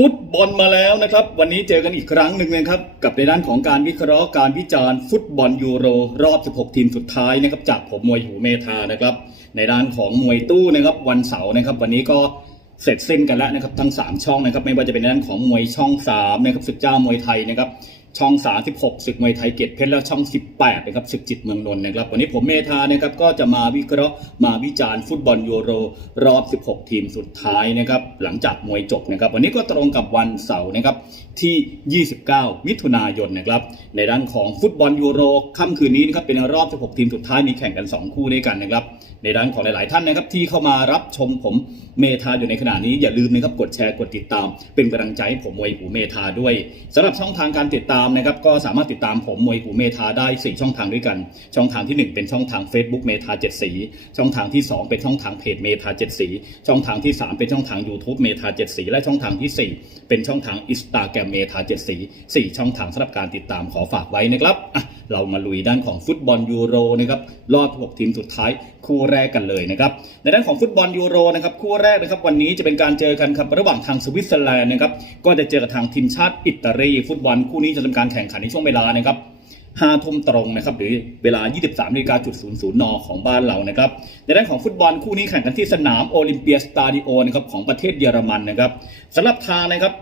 ฟุตบอลมาแล้วนะครับ วันนี้เจอกันอีกครั้งหนึ่งนะครับ กับในด้านของการวิเคราะห์การวิจารณ์ฟุตบอลยูโร รอบ 16 ทีมสุดท้ายนะครับจากผมมวยหูเมธานะครับ ในด้านของมวยตู้นะครับวันเสาร์นะครับ วันนี้ก็เสร็จสิ้นกันแล้วนะครับทั้ง 3 ช่องนะครับ ไม่ว่าจะเป็นด้านของมวยช่อง3นะครับศึกเจ้ามวยไทยนะครับ ช่อง 36ศึกมวยไทยเกียรติเพชรและช่อง 18นะครับศึกจิตเมืองนนท์นะครับวันนี้ผมเมธานะครับก็จะมาวิเคราะห์มาวิจารณ์ฟุตบอลยูโรรอบ 16 ทีมสุดท้ายนะครับหลังจากมวยจบนะครับวันนี้ก็ตรงกับวันเสาร์นะครับที่ 29 มิถุนายนนะครับในด้านของฟุตบอลยูโรค่ำคืนนี้นะครับเป็นรอบ 16 ทีมสุดท้ายมีแข่งกัน 2 คู่ด้วยกันนะครับในด้านของหลาย ๆ ท่านนะครับที่เข้ามารับชมผมเมธาอยู่ในขณะนี้อย่าลืมนะครับกดแชร์กดติดตาม เป็นกำลังใจให้ผมมวยหูเมธาด้วยสำหรับช่องทางการติดตามนะครับก็สามารถติดตามผมมวยอูเมธาได้ 4 ช่องทางด้วยกัน ช่องทางทีหนึ่1 เป็นช่องทาง Facebook เมธาเจ็ดสี ช่องทางที่ 2 เป็นช่องทางเพจเมธาเจ็ดสี ช่องทางที่ 3 เป็นช่องทาง YouTube เมธาเจ็ดสี และช่องทางทีสี่4 เป็นช่องทางอินสตาแกรมเมธาเจ็ดสีสี่ช่องทางสำหรับการติดตามขอฝากไว้นะครับ เรามาลุยด้านของฟุตบอลยูโรนะครับรอบ6ทีมสุดท้ายคู่แรกกันเลยนะครับในด้านของฟุตบอลยูโรนะครับคู่แรกนะครับวันนี้จะเป็นการเจอกันครับระหว่างทางสวิตเซอร์แลนด์นะครับก็จะเจอกับทางทีมชาติอิตาลีฟุตบอลคู่นี้จะทำการแข่งขันในช่วงเวลานะครับห้าทุ่มตรงนะครับหรือเวลา 23นาฬิกาจุดศูนย์ศูนย์นของบ้านเรานะครับในด้านของฟุตบอลคู่นี้แข่งกันที่สนามโอลิมเปียสตาดิโอนะครับของประเทศเยอรมันนะครับสำหรับทางนะครับ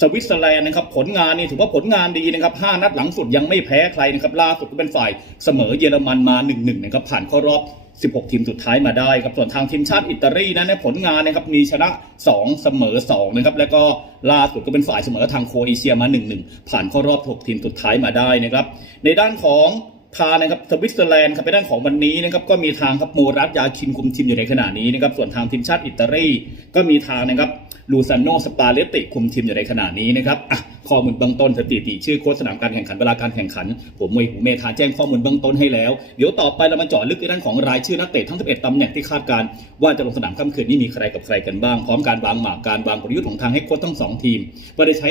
สวิตเซอร์แลนด์นะครับผลงานนี่ถือว่าผลงานดีนะครับ5นัดหลังสุดยังไม่แพ้ใครนะครับล่าสุดก็เป็นฝ่ายเสมอเยอรมันมา 1-1นะครับผ่านเข้ารอบ16 ทีมสุดท้ายมาได้ครับส่วนทางทีมชาติอิตาลีนั้นเนี่ยผลงานนะครับมีชนะ 2 เสมอ2นะครับแล้วก็ล่าสุดก็เป็นฝ่ายเสมอทางโครเอเชียมา 1-1 ผ่านเข้ารอบ 6 ทีมสุดท้ายมาได้นะครับในด้านของทานะครับสวิตเซอร์แลนด์ครับในด้านของวันนี้นะครับก็มีทางครับโมรัตยาคินคุมทีมอยู่ในขณะนี้นะครับส่วนทางทีมชาติอิตาลีก็มีทางนะครับ ลูซานโนสปาเลติคุมทีมอยู่ในขณะนี้นะครับข้อมูลเบื้องต้นสถิติชื่อโค้ชสนามการแข่งขันเวลาการแข่งขัน ผมมวยหูเมธาแจ้งข้อมูลเบื้องต้นให้แล้ว เดี๋ยวต่อไปเรามาเจาะลึกในด้านของรายชื่อนักเตะทั้ง 11ตำแหน่งที่คาดการว่าจะลงสนามค่ำคืนนี้มีใครกับใครกันบ้าง พร้อมการวางหมากการวางกลยุทธ์ของทางให้โค้ชทั้งสองทีมว่าได้ใช้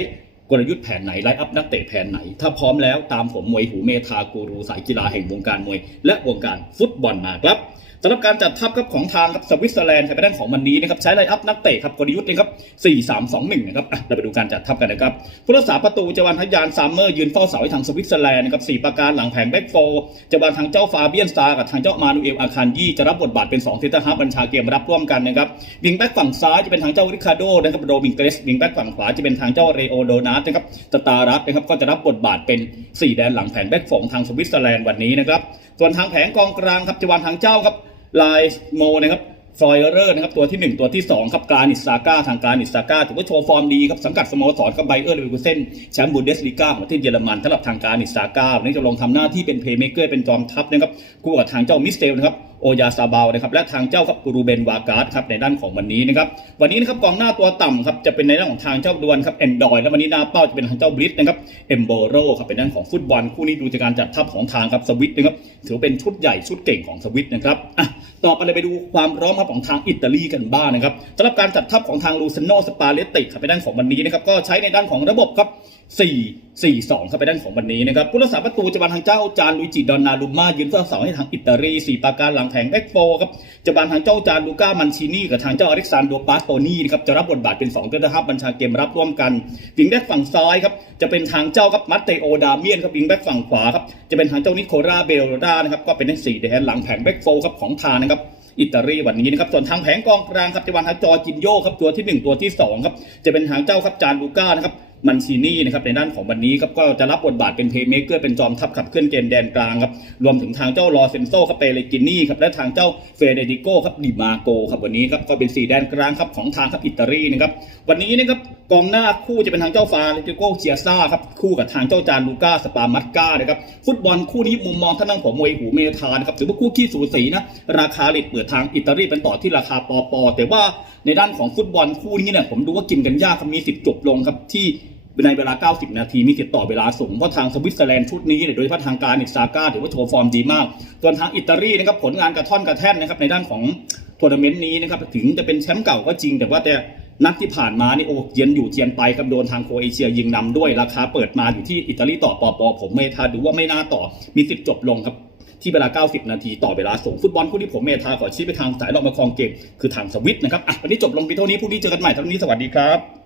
กลยุทธ์แผนไหนไลฟ์อัพนักเตะแผนไหน ถ้าพร้อมแล้วตามผมมวยหูเมธากูรูสายกีฬาแห่งวงการมวย และวงการฟุตบอลมาครับสำหรับการจัดทัพครับของทางครับสวิตเซอร์แลนด์ครับไปด้านของวันนี้นะครับใช้ไลน์อัพนักเตะครับกลยุทธ์นะครับ4 3 2 1นะครับเราไปดูการจัดทัพกันนะครับผู้รักษาประตูจวันทยานซามเมอร์ยืนเฝ้าเสาให้ทางสวิตเซอร์แลนด์นะครับสี่ประการหลังแผงแบ็กโฟร์จวางทางเจ้าฟาเบียนซากับทางเจ้ามานูเอลอาคารยี่จะรับบทบาทเป็น2เซนเตอร์ฮาร์บัญชาเกมรับร่วมกันนะครับวิงแบ็กฝั่งซ้ายจะเป็นทางเจ้าริคาโดนะครับโรบิงเกรสวิงแบ็กฝั่งขวาจะเป็นทางเจ้าเรโอโดนัสนะครับสตาร์รัสนะครับก็จะรับบทบาทเป็น 4 แดนหลังแผงแบ็กโของทางสวิตเซอร์แลนด์วันนี้นะครับส่วนทางแผงกองกลางครับจะวานทางเจ้าครับลายโมนะครับ ฟลอยเรอร์นะครับตัวที่ 1 ตัวที่ 2 ครับการิสซาก้าทางการิสซาก้าถือว่าโชว์ฟอร์มดีครับสังกัดสโมสรกับไบเออร์เลเวอร์คูเซนแชมป์บูเดสลีกาของประเทศเยอรมันสำหรับทางการิสซาก้าวันนี้จะลงทำหน้าที่เป็นเพลย์เมเกอร์เป็นจอมทัพนะครับคู่กับทางเจ้ามิสเตลนะครับโอยาซาบาวนะครับและทางเจ้าครับกูรูเบนวาการ์ดครับในด้านของวันนี้นะครับวันนี้นะครับกองหน้าตัวต่ำครับจะเป็นในด้านของทางเจ้าดวนครับเอนดอยและวันนี้หน้าเป้าจะเป็นทางเจ้าบลิสนะครับเอมโบโรครับเป็นด้านของฟุตบอลคู่นี้ดูจากการจัดทัพของทางครับสวิตนะครับถือเป็นชุดใหญ่ชุดเก่งของสวิตนะครับอะต่อไปเลยไปดูความพร้อมครับของทางอิตาลีกันบ้างนะครับสำหรับการจัดทัพของทางลูซานโนสปาเลตติครับไปด้านของวันนี้นะครับก็ใช้ในด้านของระบบครับ4 4 2ครับไปด้านของวันนี้นะครับผู้รักษาประตูจะบานทางเจ้าจานลุยจิดอนนาลุมมายืนเฝ้าเสาให้ทางอิตาลีสี่ประการหลังแผงแบ็กโฟครับจะบานทางเจ้าจานลูก้ามันชินีกับทางเจ้าอเล็กซานโดปาสโตนีนะครับจะรับบทบาทเป็น2เจ้าหน้าที่บัญชาเกมรับร่วมกันวิงแบ็กฝั่งซ้ายครับจะเป็นทางเจ้าครับมัตเตโอดาเมียนครับวิงแบ็กฝั่งขวาครับจะเป็นทางเจ้านิโคลาเบลดานะครับก็เป็นทั้งสี่แดนหลังแผงแบ็กโฟครับของทางนะครับ อิตาลีวันนี้นะครับส่วนทางแผงกองกลางครับจะวันฮาจอจินโยครับตัวทีหนึ่1 ตัวที่2ครับจะเป็นหางเจ้าครับจานลูก้านะครับ มันซีนี่นะครับในด้านของวันนี้ครับก็จะรับบทบาทเป็นเพย์เมเกอร์เป็นจอมทัพขับเคลื่อนเกมแดนกลางครับรวมถึงทางเจ้าลอเซนโซครับเปเลกินี่ครับและทางเจ้าเฟเดริโกครับดิมาโกครับวันนี้ครับก็เป็นสี่แดนกลางครับของทางครับอิตาลีนะครับวันนี้นะครับกองหน้าคู่จะเป็นทางเจ้าฟาเลติโกเชียซ่าครับคู่กับทางเจ้าจานลูก้าสปามัตกานะครับฟุตบอลคู่นี้มุมมองท่านั่งผมมวยหูเมธานครับถือว่าคู่ขี้สูสีนะราคาเลทเปิดทางอิตาลีเป็นต่อที่ราคาปอปอแต่ว่าในด้านของฟุตบอลคู่นี้เนี่ยผมดูว่ากินกันยากครับมีสิทธิ์จบลงครับที่ ในเวลา 90 นาทีมีสิทธิ์ต่อเวลาสูงเพราะทางสวิตเซอร์แลนด์ชุดนี้เนี่ยโดยเฉพาะทางการอิซาก้าถือว่าโชว์ฟอร์มดีมากส่วนทางอิตาลีนะครับผลงานกระท่อนกระแท่นนะครับในด้านของทัวร์นาเมนต์นี้นะครับถึงจะเป็นแชมป์เก่าก็จริง แต่ว่าแต่นัดที่ผ่านมานี่โอ้เยียนอยู่เจียนไปครับโดนทางโครเอเชียยิงนำด้วยราคาเปิดมาอยู่ที่อิตาลีต่อปอปอผมเมธาดูว่าไม่น่าต่อมีสิทธิ์จบลงครับที่เวลา 90 นาที ต่อเวลาส่งฟุตบอลคู่ที่ผมเมธาขอชี้ไปทางสายรอบมาคองเกมคือทางสวิตนะครับอะวันนี้จบลงไปเท่านี้พรุ่งนี้เจอกันใหม่เท่านี้สวัสดีครับ